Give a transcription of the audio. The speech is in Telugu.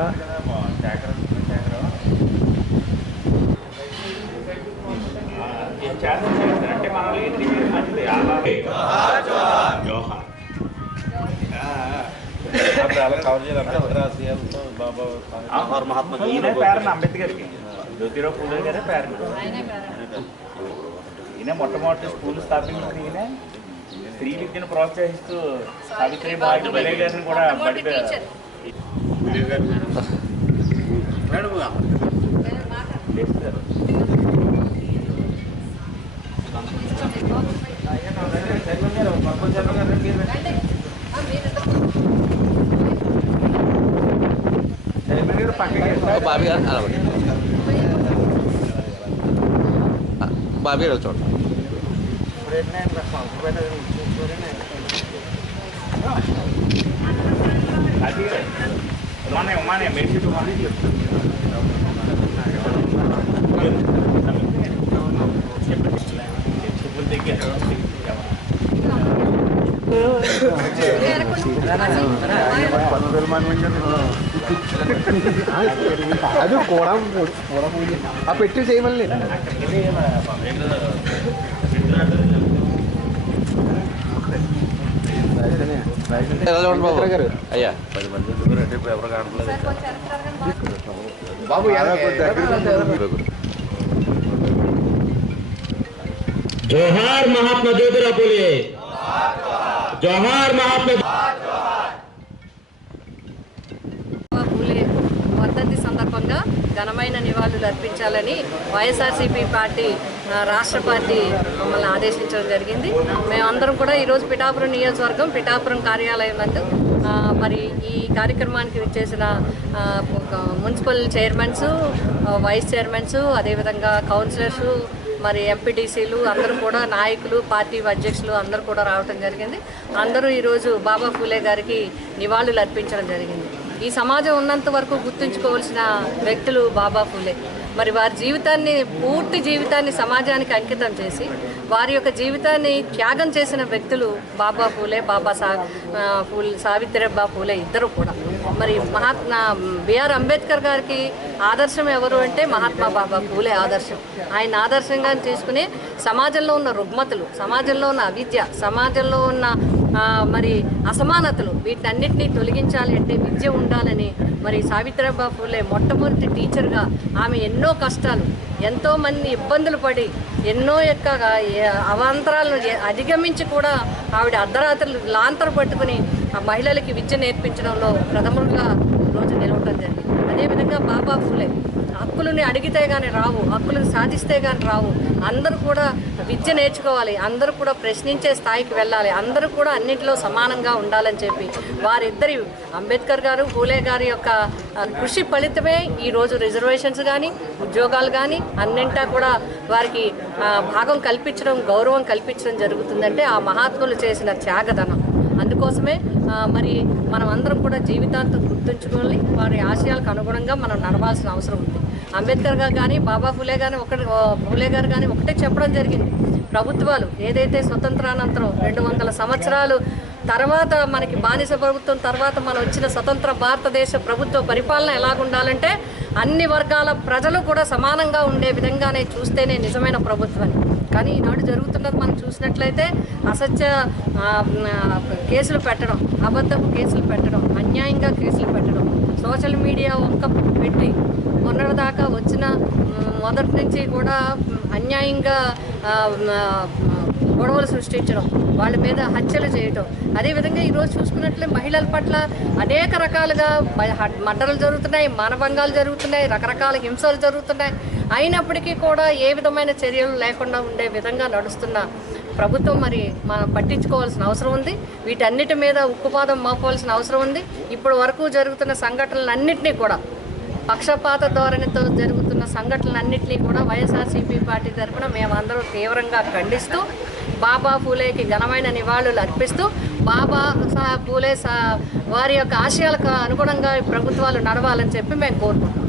और महात्मा अंबेडकर की జ్యోతిరావు పూలే గారే పేరెంట్. ఈయన మొట్టమొదటి స్కూల్ స్థాపించింది. ఈయన స్త్రీ విద్యను ప్రోత్సహిస్తూ సావిత్రిబాయి పూలే గారిని కూడా పడిపోయారు. బాబీ చూడ ఉమానే మెడిసిన్ అది కూడా ఆ పెట్టి చేయమని గారు అయ్యా 10 మంది ఎవరు కావట్లేదు బాబు. జోహార్ మహాత్మా జ్యోతిరావు పూలే, జోహార్ మహాత్మా పూలే వర్ధంతి సందర్భంగా ఘనమైన నివాళులు అర్పించాలని వైఎస్ఆర్సీపీ పార్టీ రాష్ట్ర పార్టీ మమ్మల్ని ఆదేశించడం జరిగింది. మేమందరం కూడా ఈరోజు పిఠాపురం నియోజకవర్గం పిఠాపురం కార్యాలయం నందు మరి ఈ కార్యక్రమానికి విచ్చేసిన మున్సిపల్ చైర్మన్స్, వైస్ చైర్మన్స్, అదేవిధంగా కౌన్సిలర్స్, మరి ఎంపీటీసీలు అందరూ కూడా నాయకులు, పార్టీ అధ్యక్షులు అందరూ కూడా రావడం జరిగింది. అందరూ ఈరోజు బాబా పూలే గారికి నివాళులు అర్పించడం జరిగింది. ఈ సమాజం ఉన్నంత వరకు గుర్తుంచుకోవాల్సిన వ్యక్తులు బాబా పూలే. మరి వారి జీవితాన్ని, పూర్తి జీవితాన్ని సమాజానికి అంకితం చేసి వారి యొక్క జీవితాన్ని త్యాగం చేసిన వ్యక్తులు బాబా పూలే, సావిత్రిబాయి పూలే ఇద్దరు కూడా. మరి మహాత్మా బిఆర్ అంబేద్కర్ గారికి ఆదర్శం ఎవరు అంటే మహాత్మా బాబా పూలే ఆదర్శం. ఆయన ఆదర్శంగా తీసుకుని సమాజంలో ఉన్న రుగ్మతలు, సమాజంలో ఉన్న అవిద్య, సమాజంలో ఉన్న మరి అసమానతలు వీటన్నిటినీ తొలగించాలి అంటే విద్య ఉండాలని మరి సావిత్రిబాయి పూలే మొట్టమొదటి టీచర్గా ఆమె ఎన్నో కష్టాలు, ఎంతోమంది ఇబ్బందులు పడి ఎన్నో యొక్క అవాంతరాలను అధిగమించి కూడా ఆవిడ అర్ధరాత్రులు లాంతర పట్టుకుని ఆ మహిళలకి విద్య నేర్పించడంలో ప్రథములుగా రోజు నిలవటం జరిగింది. అదేవిధంగా బాబా పూలే హక్కులని అడిగితే కానీ రావు, హక్కులను సాధిస్తే కానీ రావు. అందరూ కూడా విద్య నేర్చుకోవాలి, అందరూ కూడా ప్రశ్నించే స్థాయికి వెళ్ళాలి, అందరూ కూడా అన్నింటిలో సమానంగా ఉండాలని చెప్పి వారిద్దరి అంబేద్కర్ గారు, పూలే గారి యొక్క కృషి ఫలితమే ఈరోజు రిజర్వేషన్స్ కానీ, ఉద్యోగాలు కానీ అన్నింటా కూడా వారికి భాగం కల్పించడం, గౌరవం కల్పించడం జరుగుతుందంటే ఆ మహాత్ములు చేసిన త్యాగదనం. అందుకోసమే మరి మనం అందరం కూడా జీవితాంతం గుర్తుంచుకోవాలి, వారి ఆశయాలకు అనుగుణంగా మనం నడవాల్సిన అవసరం ఉంది. అంబేద్కర్ గారు కానీ, బాబా పూలే గారు కానీ ఒకటే చెప్పడం జరిగింది. ప్రభుత్వాలు ఏదైతే స్వతంత్రానంతరం 200 సంవత్సరాలు తర్వాత మనకి బానిస ప్రభుత్వం తర్వాత మనం వచ్చిన స్వతంత్ర భారతదేశ ప్రభుత్వ పరిపాలన ఎలాగుండాలంటే అన్ని వర్గాల ప్రజలు కూడా సమానంగా ఉండే విధంగానే చూస్తేనే నిజమైన ప్రభుత్వాన్ని. కానీ ఈనాడు జరుగుతున్నది మనం చూసినట్లయితే అసత్య కేసులు పెట్టడం, అబద్ధపు కేసులు పెట్టడం, అన్యాయంగా కేసులు పెట్టడం, సోషల్ మీడియా పెట్టి మొన్నటిదాకా వచ్చిన మొదటి నుంచి కూడా అన్యాయంగా గొడవలు సృష్టించడం, వాళ్ళ మీద హత్యలు చేయటం. అదేవిధంగా ఈరోజు చూసుకున్నట్లే మహిళల పట్ల అనేక రకాలుగా మర్డర్లు జరుగుతున్నాయి, మానభంగాలు జరుగుతున్నాయి, రకరకాల హింసలు జరుగుతున్నాయి. అయినప్పటికీ కూడా ఏ విధమైన చర్యలు లేకుండా ఉండే విధంగా నడుస్తున్న ప్రభుత్వం మరి మనం పట్టించుకోవాల్సిన అవసరం ఉంది. వీటన్నిటి మీద ఉక్కుపాదం మోపవలసిన అవసరం ఉంది. ఇప్పటి వరకు జరుగుతున్న సంఘటనలన్నింటినీ కూడా పక్షపాత ధోరణితో జరుగుతున్న సంఘటనలన్నింటినీ కూడా వైఎస్ఆర్సీపీ పార్టీ తరఫున మేమందరూ తీవ్రంగా ఖండిస్తూ బాబా పూలేకి ఘనమైన నివాళులు అర్పిస్తూ బాబా పూలే వారి యొక్క ఆశయాలకు అనుగుణంగా ప్రభుత్వాలు నడవాలని చెప్పి మేము కోరుకుంటున్నాం.